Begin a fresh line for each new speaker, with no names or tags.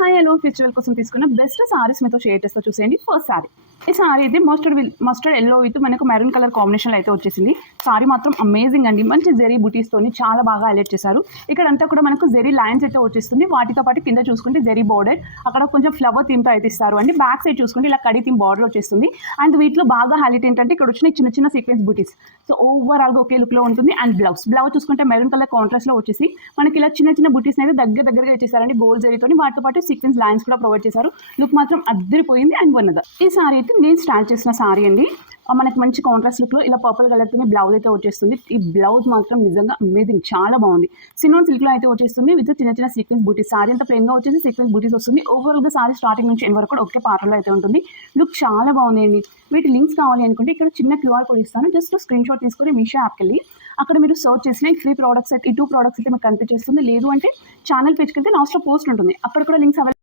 Hi hello festival కోసం తీసుకున్న best saris మీతో షేర్ చేస్తా చూసేయండి. ఫస్ట్ సారీ ఈ సారీ అయితే mustard will mustard yellow with మనకు మెరూన్ కలర్ కాంబినేషన్లో అయితే వచ్చేసింది. సారీ మాత్రం అమేజింగ్ అండి. మంచి జెరీ బుటీస్తోని చాలా బాగా హైలైట్ చేశారు. ఇక్కడ అంతా కూడా మనకు జెరీ లైన్స్ అయితే వచ్చేస్తుంది. వాటితో పాటు కింద చూసుకుంటే జెరీ బోర్డర్ అక్కడ కొంచెం ఫ్లవర్ థీమ్తో అయితే ఇస్తారు. అండి బ్యాక్ సైడ్ చూసుకుంటే ఇలా కడి థీమ్ బార్డర్ వచ్చేస్తుంది. అండ్ వీటిలో బాగా హైలైట్ ఏంటంటే ఇక్కడ వచ్చిన చిన్న చిన్న సీక్వెన్స్ బుటీస్ సో ఓవరాల్గా ఒకే లుక్లో ఉంటుంది. అండ్ బ్లౌజ్ బ్లౌజ్ చూసుకుంటే మెరూన్ కలర్ కాంట్రాస్ట్లో వచ్చేసి మనకి ఇలా చిన్న చిన్న బుటీస్ అయితే దగ్గర దగ్గరగా ఇచ్చేసారండి గోల్డ్ జెరీతో వాటితో పాటు సీక్వెన్స్ లైన్స్ కూడా ప్రొవైడ్ చేశారు. లుక్ మాత్రం అద్దరిపోయింది. అండ్ వన్ ఈ సారీ అయితే నేను స్టార్ట్ చేసిన సారీ అండి. మనకి మంచి కాంట్రాస్ట్ లుక్లో ఇలా పర్పుల్ కలర్తో బ్లౌజ్ అయితే వచ్చేస్తుంది. ఈ బ్లౌజ్ మాత్రం నిజంగా అమేజింగ్ చాలా బాగుంది. సినోన్ సిల్క్లో అయితే వచ్చేస్తుంది విత్ చిన్న చిన్న సీక్వెన్స్ బూటీస్ సారీ అంతా ప్లేన్గా వచ్చేసి సీక్వెన్స్ బూటీస్ వస్తుంది. ఓవరాల్గా సారీ స్టార్టింగ్ నుంచి ఎన్ వరకు కూడా ఒకే పార్ట్లో అయితే ఉంటుంది. లుక్ చాలా బాగుంది అండి. వీటి లింక్స్ కావాలి అనుకుంటే ఇక్కడ చిన్న క్యూఆర్ కోడ్ ఇస్తాను. జస్ట్ స్క్రీన్ షాట్ తీసుకొని మీషో యాప్కి వెళ్ళి అక్కడ మీరు సర్చ్ చేసిన ఈ త్రీ ప్రోడక్ట్స్ అయితే ఈ టూ ప్రోడక్ట్స్ అయితే మీకు కనిపించేస్తుంది. లేదు అంటే ఛానల్ పేజ్కి వెళ్తే లాస్ట్లో పోస్ట్ ఉంటుంది. అక్కడ కూడా లింక్స్ అవైలబుల్